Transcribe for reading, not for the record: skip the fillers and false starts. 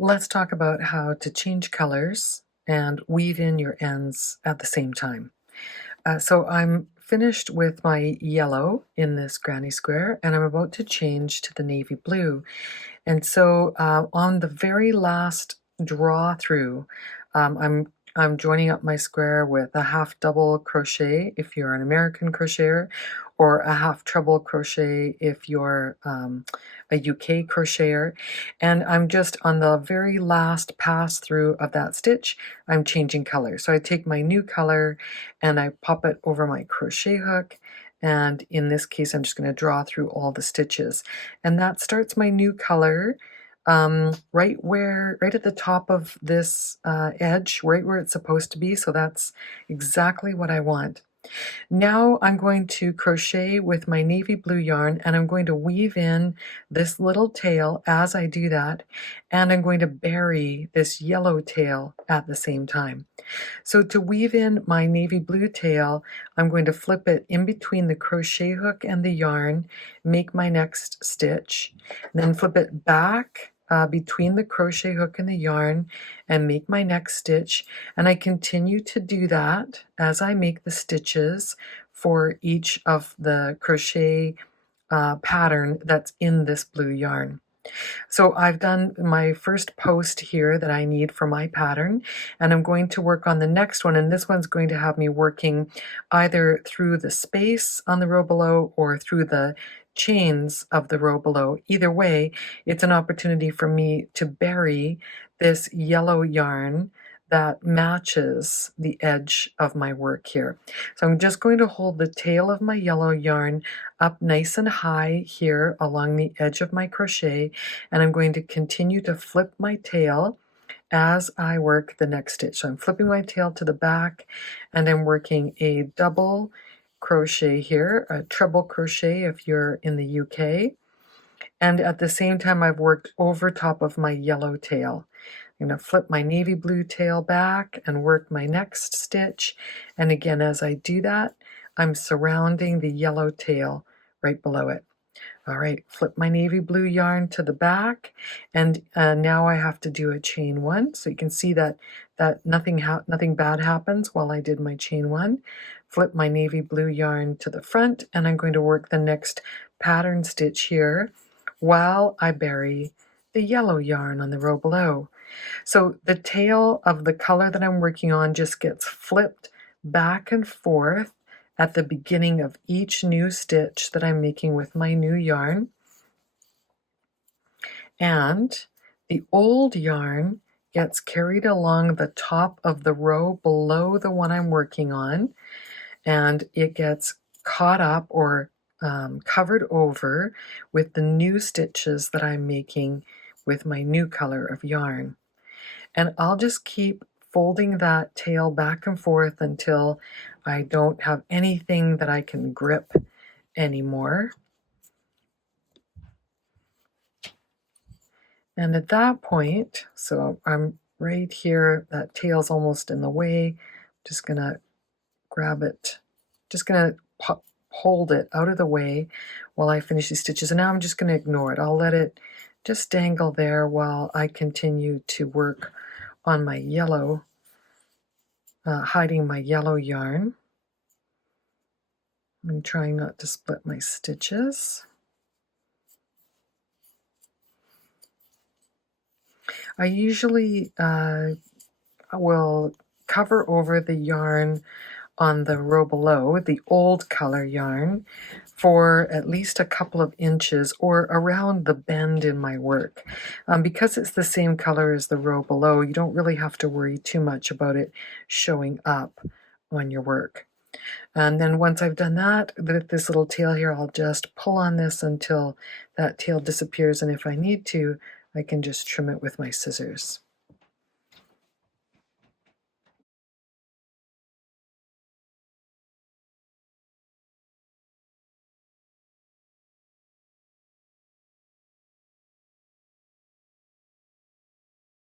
Let's talk about how to change colors and weave in your ends at the same time. So I'm finished with my yellow in this granny square, and I'm about to change to the navy blue. And so on the very last draw through, I'm joining up my square with a half double crochet if you're an American crocheter, or a half treble crochet if you're a UK crocheter. And I'm just on the very last pass through of that stitch, I'm changing color. So I take my new color and I pop it over my crochet hook, and in this case I'm just going to draw through all the stitches, and that starts my new color right at the top of this edge, right where it's supposed to be. So that's exactly what I want. Now I'm going to crochet with my navy blue yarn, and I'm going to weave in this little tail as I do that, and I'm going to bury this yellow tail at the same time. So to weave in my navy blue tail, I'm going to flip it in between the crochet hook and the yarn, make my next stitch, then flip it back between the crochet hook and the yarn and make my next stitch. And I continue to do that as I make the stitches for each of the crochet pattern that's in this blue yarn. So I've done my first post here that I need for my pattern, and I'm going to work on the next one, and this one's going to have me working either through the space on the row below or through the chains of the row below. Either way, it's an opportunity for me to bury this yellow yarn that matches the edge of my work here. So I'm just going to hold the tail of my yellow yarn up nice and high here along the edge of my crochet, and I'm going to continue to flip my tail as I work the next stitch. So I'm flipping my tail to the back, and I'm working a double crochet here, a treble crochet if you're in the UK, and at the same time I've worked over top of my yellow tail. I'm going to flip my navy blue tail back and work my next stitch, and again as I do that I'm surrounding the yellow tail right below it. All right, flip my navy blue yarn to the back, and now I have to do a chain one. So you can see that nothing bad happens while I did my chain one. Flip my navy blue yarn to the front, and I'm going to work the next pattern stitch here while I bury the yellow yarn on the row below. So the tail of the color that I'm working on just gets flipped back and forth at the beginning of each new stitch that I'm making with my new yarn. And the old yarn gets carried along the top of the row below the one I'm working on, and it gets caught up or covered over with the new stitches that I'm making with my new color of yarn. And I'll just keep folding that tail back and forth until I don't have anything that I can grip anymore. And at that point, so I'm right here, that tail's almost in the way, just gonna grab it, just gonna hold it out of the way while I finish these stitches. And now I'm just gonna ignore it. I'll let it just dangle there while I continue to work on my yellow, hiding my yellow yarn. I'm trying not to split my stitches. I usually will cover over the yarn on the row below, the old color yarn, for at least a couple of inches or around the bend in my work. Because it's the same color as the row below, you don't really have to worry too much about it showing up on your work. And then once I've done that, with this little tail here, I'll just pull on this until that tail disappears, and if I need to, I can just trim it with my scissors.